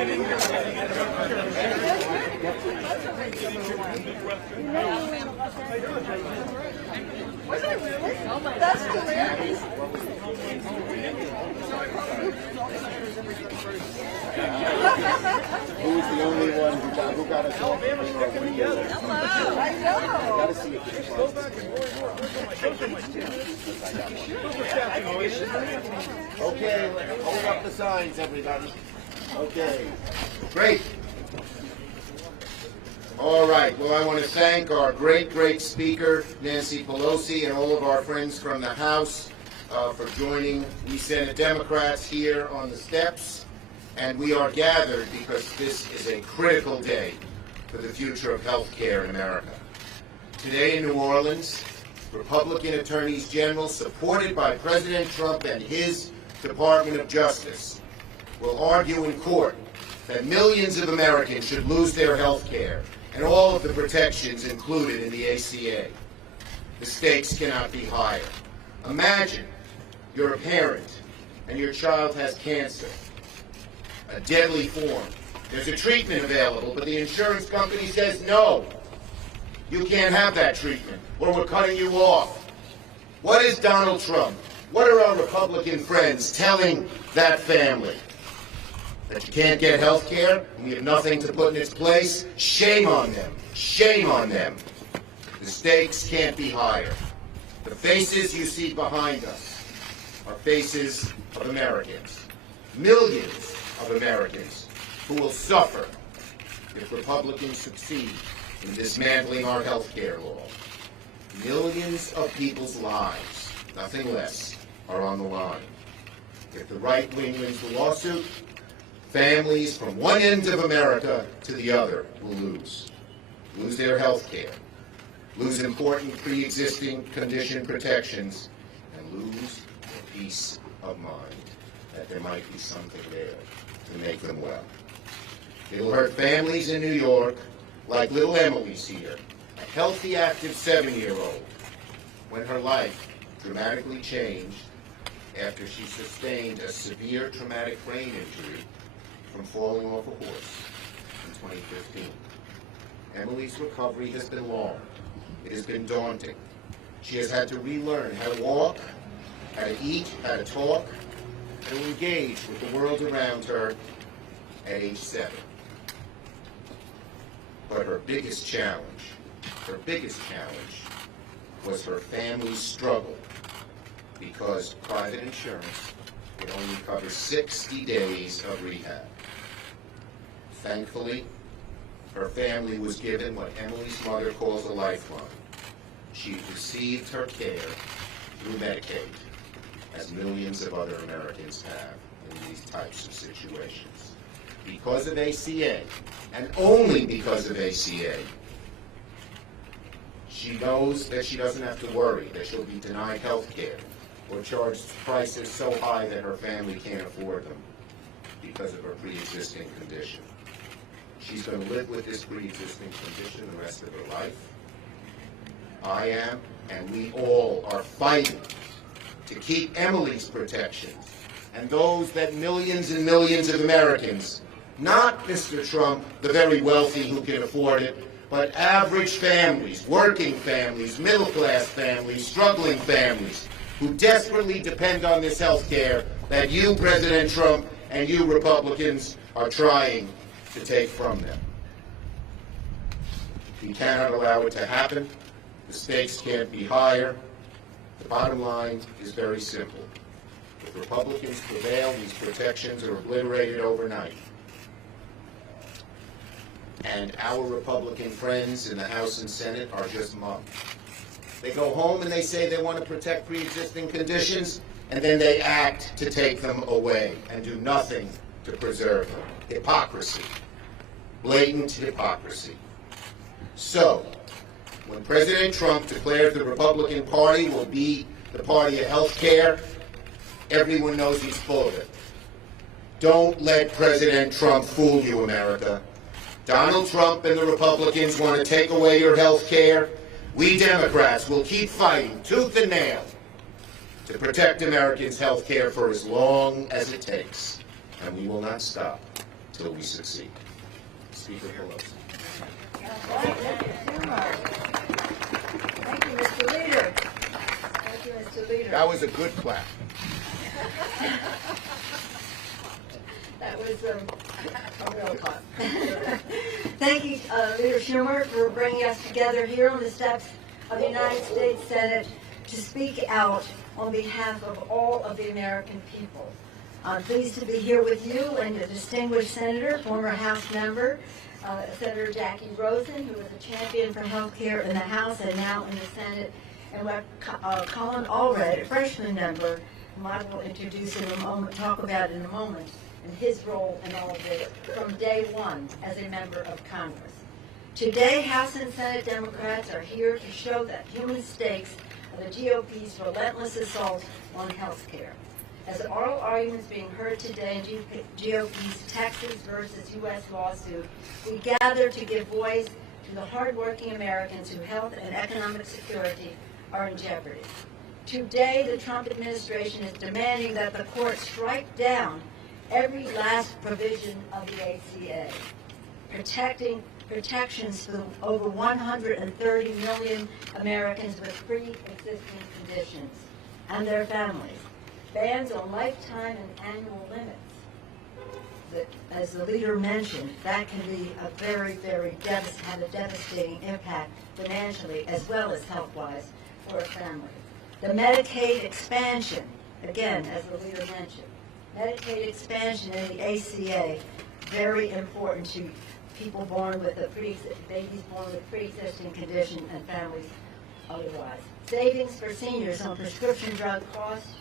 Was I really? That's hilarious. Who was the only one who got us all? Hello. I know. Gotta see if it's close. Okay, hold up the signs, everybody. Okay, great. All right, well, I want to thank our great Speaker, Nancy Pelosi, and all of our friends from the House for joining we Senate Democrats here on the steps. And we are gathered because this is a critical day for the future of health care in America. Today in New Orleans, Republican attorneys general, supported by President Trump and his Department of Justice, will argue in court that millions of Americans should lose their health care and all of the protections included in the ACA. The stakes cannot be higher. Imagine you're a parent and your child has cancer, a deadly form. There's a treatment available, but the insurance company says, no, you can't have that treatment, or we're cutting you off. What is Donald Trump? What are our Republican friends telling that family? That you can't get health care and you have nothing to put in its place? Shame on them. Shame on them. The stakes can't be higher. The faces you see behind us are faces of Americans. Millions of Americans who will suffer if Republicans succeed in dismantling our health care law. Millions of people's lives, nothing less, are on the line. If the right wing wins the lawsuit, families from one end of America to the other will lose their health care, lose important pre-existing condition protections, and lose their peace of mind that there might be something there to make them well. It'll hurt families in New York like little Emily's here, a healthy, active 7-year-old, when her life dramatically changed after she sustained a severe traumatic brain injury from falling off a horse in 2015. Emily's recovery has been long. It has been daunting. She has had to relearn how to walk, how to eat, how to talk, and to engage with the world around her at age 7. But her biggest challenge was her family's struggle, because private insurance would only cover 60 days of rehab. Thankfully, her family was given what Emily's mother calls a lifeline. She received her care through Medicaid, as millions of other Americans have in these types of situations. Because of ACA, and only because of ACA, she knows that she doesn't have to worry that she'll be denied health care or charged prices so high that her family can't afford them because of her pre-existing condition. She's going to live with this pre-existing condition the rest of her life. I am, and we all are fighting to keep Emily's protections and those that millions and millions of Americans, not Mr. Trump, the very wealthy who can afford it, but average families, working families, middle-class families, struggling families, who desperately depend on this health care that you, President Trump, and you Republicans are trying to take from them. We cannot allow it to happen. The stakes can't be higher. The bottom line is very simple. If Republicans prevail, these protections are obliterated overnight. And our Republican friends in the House and Senate are just mum. They go home and they say they want to protect pre-existing conditions, and then they act to take them away and do nothing to preserve them. Hypocrisy. Blatant hypocrisy. So, when President Trump declares the Republican Party will be the party of health care, everyone knows he's full of it. Don't let President Trump fool you, America. Donald Trump and the Republicans want to take away your health care. We Democrats will keep fighting tooth and nail to protect Americans' health care for as long as it takes. And we will not stop until we succeed. Speaker Pelosi. Thank you, Schumer. Thank you, Mr. Leader. Thank you, Mr. Leader. That was a good clap. That was a real clap. Thank you, Leader Schumer, for bringing us together here on the steps of the United States Senate to speak out on behalf of all of the American people. I'm pleased to be here with you and the distinguished senator, former House member, Senator Jackie Rosen, who was a champion for health care in the House and now in the Senate, and Colin Allred, a freshman member, whom I will introduce in a moment, talk about in a moment, and his role in all of this from day one as a member of Congress. Today, House and Senate Democrats are here to show the human stakes of the GOP's relentless assault on health care. As the oral arguments being heard today in GOP's Texas versus U.S. lawsuit, we gather to give voice to the hardworking Americans whose health and economic security are in jeopardy. Today, the Trump administration is demanding that the court strike down every last provision of the ACA, protections for over 130 million Americans with pre-existing conditions and their families, bans on lifetime and annual limits. As the leader mentioned, that can be a very, very have a devastating impact financially as well as health-wise for a family. The Medicaid expansion, again, as the leader mentioned, Medicaid expansion in the ACA, very important to people born with babies born with pre-existing condition and families otherwise. Savings for seniors on prescription drug costs,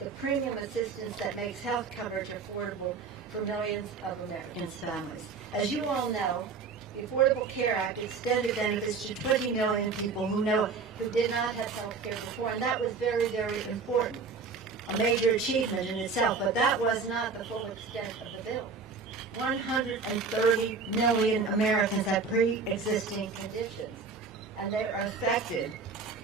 the premium assistance that makes health coverage affordable for millions of Americans' families. As you all know, the Affordable Care Act extended benefits to 20 million people who did not have health care before, and that was very, very important. A major achievement in itself, but that was not the full extent of the bill. 130 million Americans have pre-existing conditions, and they are affected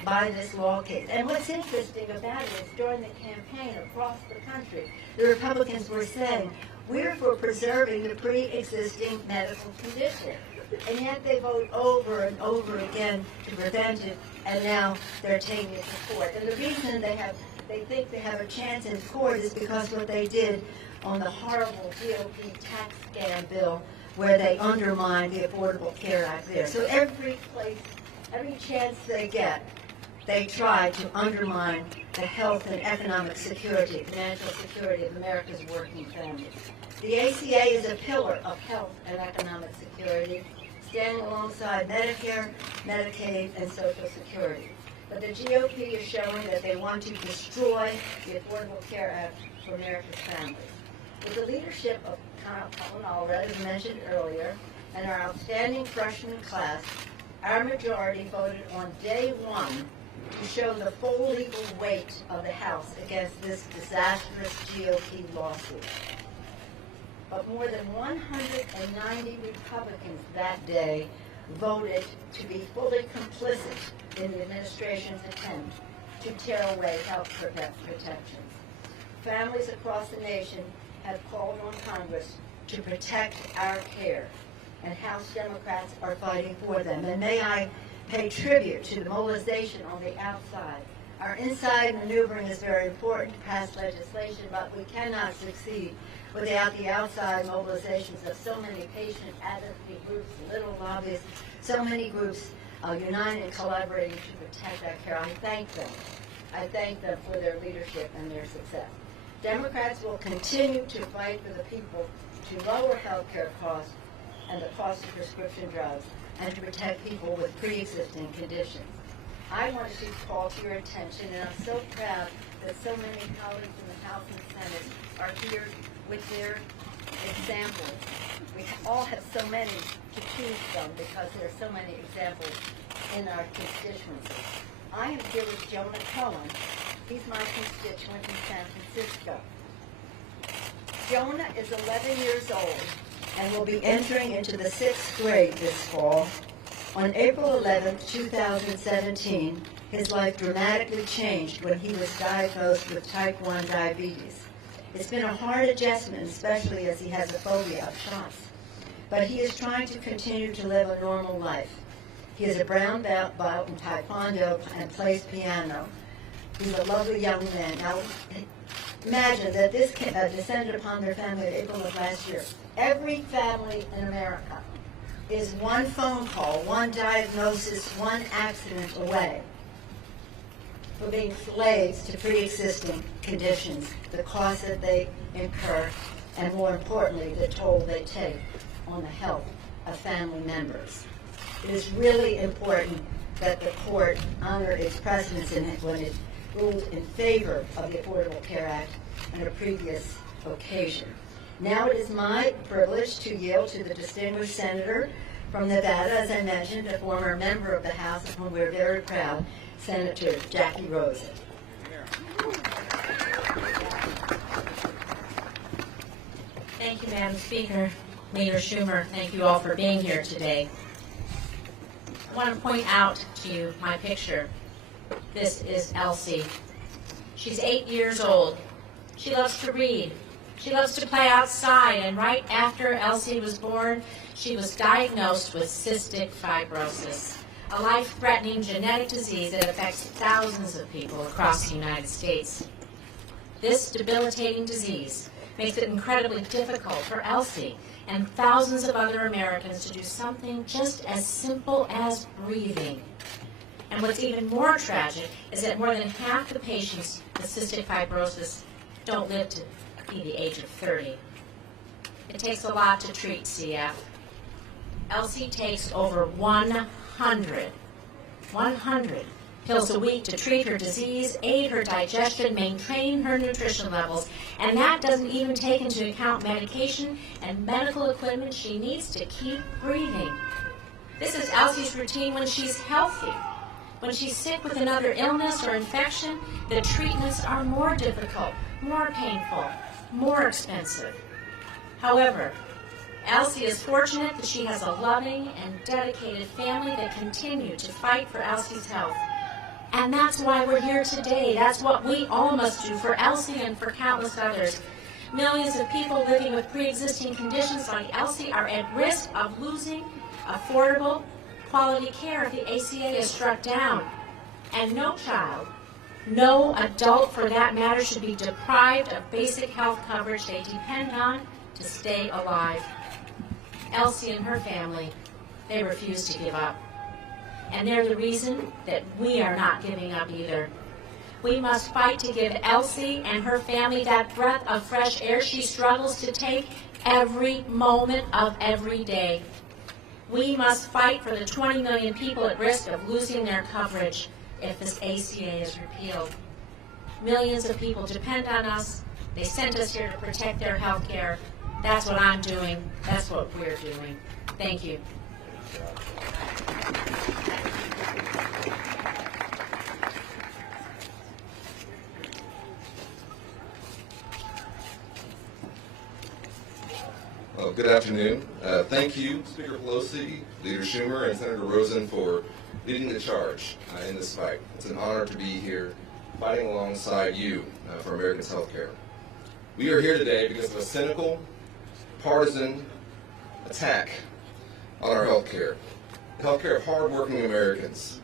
by this law case. And what's interesting about it is during the campaign across the country, the Republicans were saying, we're for preserving the pre-existing medical condition. And yet they vote over and over again to prevent it, and now they're taking it to court. And the reason they think they have a chance in court is because what they did on the horrible GOP tax scam bill where they undermined the Affordable Care Act there. So every chance they get, they try to undermine the health and economic security, financial security of America's working families. The ACA is a pillar of health and economic security, standing alongside Medicare, Medicaid, and Social Security. But the GOP is showing that they want to destroy the Affordable Care Act for America's families. With the leadership of Colin Allred, as mentioned earlier, and our outstanding freshman class, our majority voted on day one to show the full legal weight of the House against this disastrous GOP lawsuit. But more than 190 Republicans that day voted to be fully complicit in the administration's attempt to tear away health protections. Families across the nation have called on Congress to protect our care, and House Democrats are fighting for them. And may I pay tribute to the mobilization on the outside. Our inside maneuvering is very important to pass legislation, but we cannot succeed without the outside mobilizations of so many patient advocacy groups, little lobbyists, so many groups uniting and collaborating to protect our care. I thank them. I thank them for their leadership and their success. Democrats will continue to fight for the people to lower health care costs and the cost of prescription drugs and to protect people with pre-existing conditions. I want to call to your attention, and I'm so proud that so many colleagues in the House and Senate are here with their examples. We all have so many to choose from because there are so many examples in our constituency. I am here with Jonah Cohen. He's my constituent in San Francisco. Jonah is 11 years old and will be entering into the 6th grade this fall. On April 11, 2017, his life dramatically changed when he was diagnosed with type 1 diabetes. It's been a hard adjustment, especially as he has a phobia of shots. But he is trying to continue to live a normal life. He is a brown belt in Taekwondo and plays piano. He's a lovely young man. Now, imagine that this descended upon their family in April of last year. Every family in America is one phone call, one diagnosis, one accident away from being slaves to pre-existing conditions, the cost that they incur, and more importantly, the toll they take on the health of family members. It is really important that the court honor its precedents in it when it ruled in favor of the Affordable Care Act on a previous occasion. Now it is my privilege to yield to the distinguished senator from Nevada, as I mentioned, a former member of the House of whom we're very proud, Senator Jackie Rosen. Thank you, Madam Speaker. Leader Schumer, thank you all for being here today. I want to point out to you my picture. This is Elsie. She's 8 years old. She loves to read. She loves to play outside, and right after Elsie was born, she was diagnosed with cystic fibrosis, a life-threatening genetic disease that affects thousands of people across the United States. This debilitating disease makes it incredibly difficult for Elsie and thousands of other Americans to do something just as simple as breathing. And what's even more tragic is that more than half the patients with cystic fibrosis don't live to be the age of 30. It takes a lot to treat CF. Elsie takes over 100 pills a week to treat her disease, aid her digestion, maintain her nutrition levels, and that doesn't even take into account medication and medical equipment she needs to keep breathing. This is Elsie's routine when she's healthy. When she's sick with another illness or infection, the treatments are more difficult, more painful, more expensive. However, Elsie is fortunate that she has a loving and dedicated family that continue to fight for Elsie's health. And that's why we're here today. That's what we all must do for Elsie and for countless others. Millions of people living with pre-existing conditions like Elsie are at risk of losing affordable, quality care if the ACA is struck down. And no child, no adult for that matter, should be deprived of basic health coverage they depend on to stay alive. Elsie and her family, they refuse to give up. And they're the reason that we are not giving up either. We must fight to give Elsie and her family that breath of fresh air she struggles to take every moment of every day. We must fight for the 20 million people at risk of losing their coverage if this ACA is repealed. Millions of people depend on us. They sent us here to protect their health care. That's what I'm doing. That's what we're doing. Thank you. Well, good afternoon. Thank you, Speaker Pelosi, Leader Schumer, and Senator Rosen for leading the charge in this fight. It's an honor to be here fighting alongside you for Americans' health care. We are here today because of a cynical, partisan attack on our health care, the health care of hardworking Americans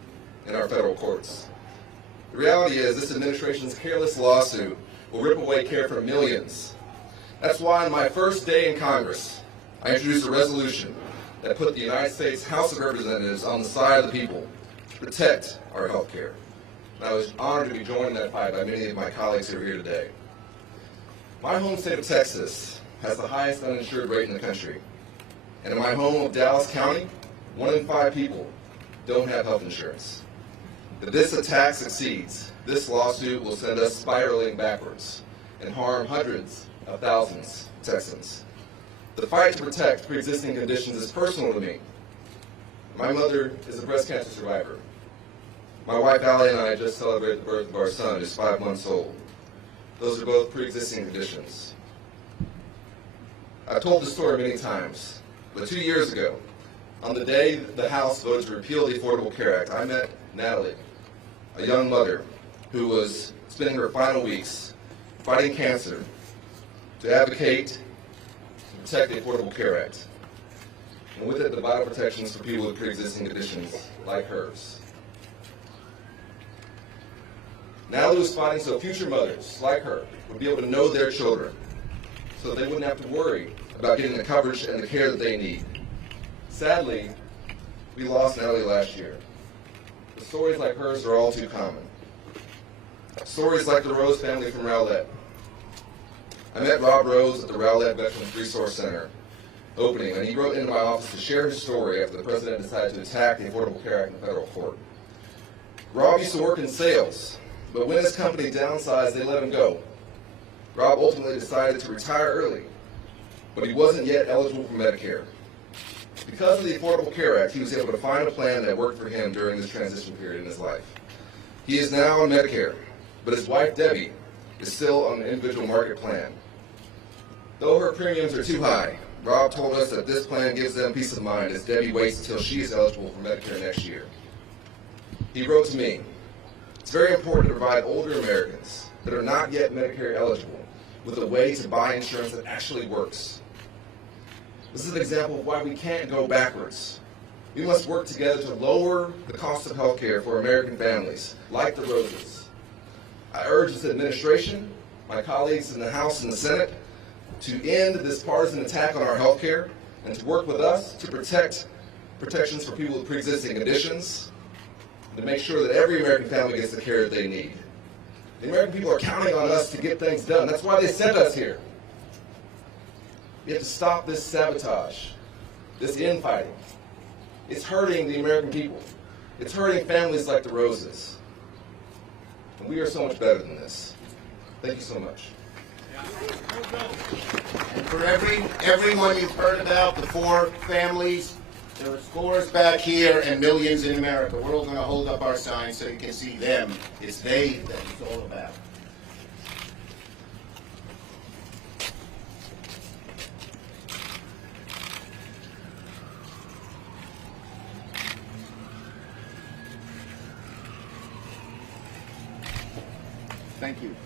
in our federal courts. The reality is this administration's careless lawsuit will rip away care for millions. That's why on my first day in Congress, I introduced a resolution that put the United States House of Representatives on the side of the people to protect our health care. And I was honored to be joined in that fight by many of my colleagues who are here today. My home state of Texas has the highest uninsured rate in the country. And in my home of Dallas County, 1 in 5 people don't have health insurance. If this attack succeeds, this lawsuit will send us spiraling backwards and harm hundreds of thousands of Texans. The fight to protect pre-existing conditions is personal to me. My mother is a breast cancer survivor. My wife Allie and I just celebrated the birth of our son, who's 5 months old. Those are both pre-existing conditions. I've told this story many times, but 2 years ago, on the day the House voted to repeal the Affordable Care Act, I met Natalie, a young mother who was spending her final weeks fighting cancer to advocate to protect the Affordable Care Act, and with it, the vital protections for people with pre-existing conditions like hers. Natalie was fighting so future mothers like her would be able to know their children, so that they wouldn't have to worry about getting the coverage and the care that they need. Sadly, we lost Natalie last year. But stories like hers are all too common. Stories like the Rose family from Rowlett. I met Rob Rose at the Rowlett Veterans Resource Center opening, and he wrote into my office to share his story after the president decided to attack the Affordable Care Act in federal court. Rob used to work in sales, but when his company downsized, they let him go. Rob ultimately decided to retire early, but he wasn't yet eligible for Medicare. Because of the Affordable Care Act, he was able to find a plan that worked for him during this transition period in his life. He is now on Medicare, but his wife, Debbie, is still on an individual market plan. Though her premiums are too high, Rob told us that this plan gives them peace of mind as Debbie waits until she is eligible for Medicare next year. He wrote to me, "It's very important to provide older Americans that are not yet Medicare eligible with a way to buy insurance that actually works. This is an example of why we can't go backwards. We must work together to lower the cost of health care for American families, like the Roses. I urge this administration, my colleagues in the House and the Senate, to end this partisan attack on our health care and to work with us to protect protections for people with pre-existing conditions and to make sure that every American family gets the care that they need. The American people are counting on us to get things done. That's why they sent us here. We have to stop this sabotage, this infighting. It's hurting the American people. It's hurting families like the Roses. And we are so much better than this. Thank you so much." And for everyone you've heard about, the 4 families, there are scores back here and millions in America. We're all going to hold up our signs so you can see them. It's they that it's all about. Thank you.